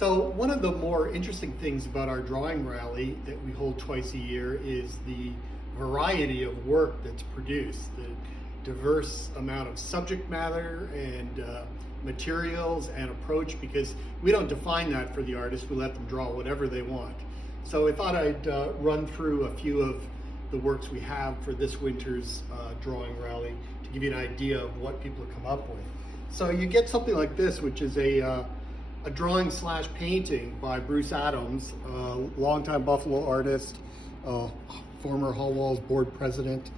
So one of the more interesting things about our drawing rally that we hold twice a year is the variety of work that's produced, the diverse amount of subject matter and materials and approach, because we don't define that for the artists, we let them draw whatever they want. So I thought I'd run through a few of the works we have for this winter's drawing rally to give you an idea of what people have come up with. So you get something like this, which is a drawing slash painting by Bruce Adams, a longtime Buffalo artist, former Hallwalls board president,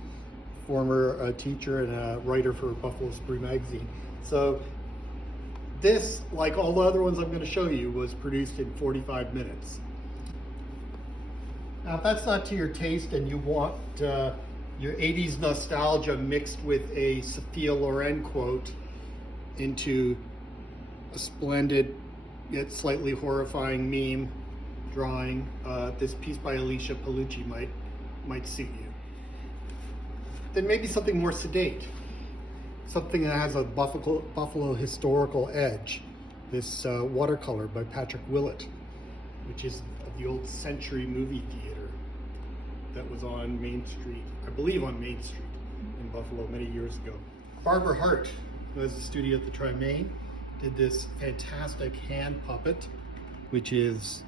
former teacher and a writer for Buffalo Spree magazine. So this, like all the other ones I'm going to show you, was produced in 45 minutes. Now, if that's not to your taste and you want your 80s nostalgia mixed with a Sophia Loren quote into a splendid yet slightly horrifying meme drawing, this piece by ALICIA might suit you. Then maybe something more sedate, something that has a Buffalo historical edge. This watercolor by Patrick Willett, which is of the old Century movie theater that was on Main Street, I believe on Main Street in Buffalo many years ago. Barbara Hart, who has a studio at the Tri-Main, did this fantastic hand puppet, which is,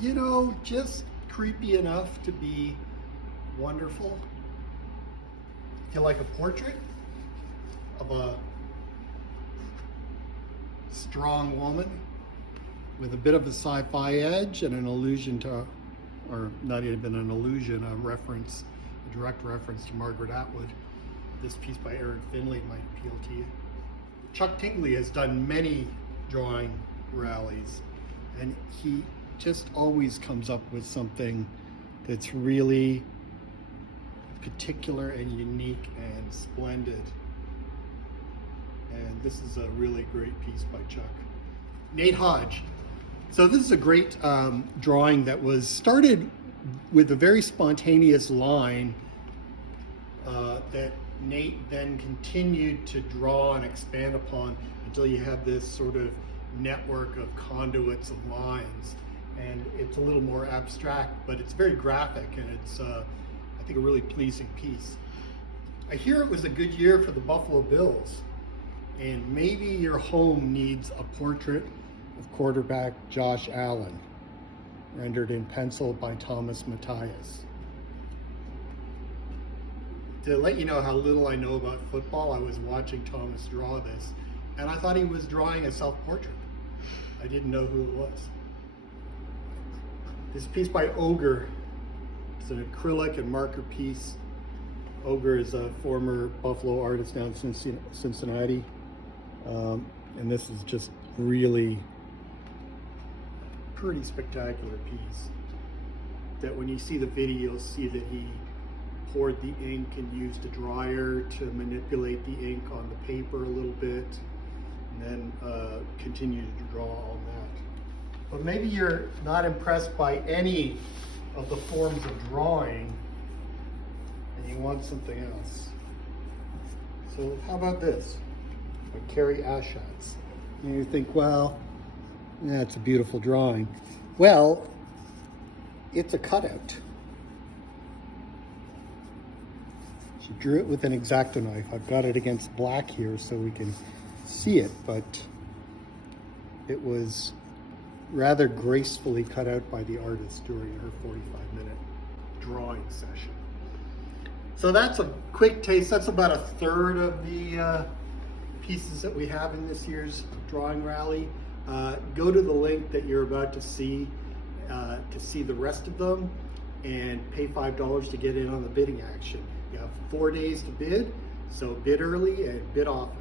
you know, just creepy enough to be wonderful. If you like a portrait of a strong woman with a bit of a sci-fi edge and an allusion to, or not even an allusion, a direct reference to Margaret Atwood, this piece by ERIN FINLEY might appeal to you. Chuck Tingley has done many drawing rallies, and he just always comes up with something that's really particular and unique and splendid. And this is a really great piece by Chuck. Nate Hodge. So this is a great drawing that was started with a very spontaneous line that Nate then continued to draw and expand upon until you have this sort of network of conduits and lines. And it's a little more abstract, but it's very graphic, and it's, I think, a really pleasing piece. I hear it was a good year for the Buffalo Bills, and maybe your home needs a portrait of quarterback Josh Allen, rendered in pencil by Thomas MATYAS. To let you know how little I know about football, I was watching Thomas draw this, and I thought he was drawing a self-portrait. I didn't know who it was. This piece by Ogre, it's an acrylic and marker piece. Ogre is a former Buffalo artist down in Cincinnati, and this is just really pretty spectacular piece that when you see the video, you'll see that he poured the ink and used a dryer to manipulate the ink on the paper a little bit, and then continued to draw all that. But maybe you're not impressed by any of the forms of drawing and you want something else. So how about this? By Carrie Ashatz. And you think, well, yeah, it's a beautiful drawing. Well, it's a cutout. She drew it with an X-Acto knife. I've got it against black here so we can see it, but it was rather gracefully cut out by the artist during her 45-minute drawing session. So that's a quick taste. That's about a third of the pieces that we have in this year's drawing rally. Go to the link that you're about to see the rest of them, and pay $5 to get in on the bidding action. You have 4 days to bid, so bid early and bid often.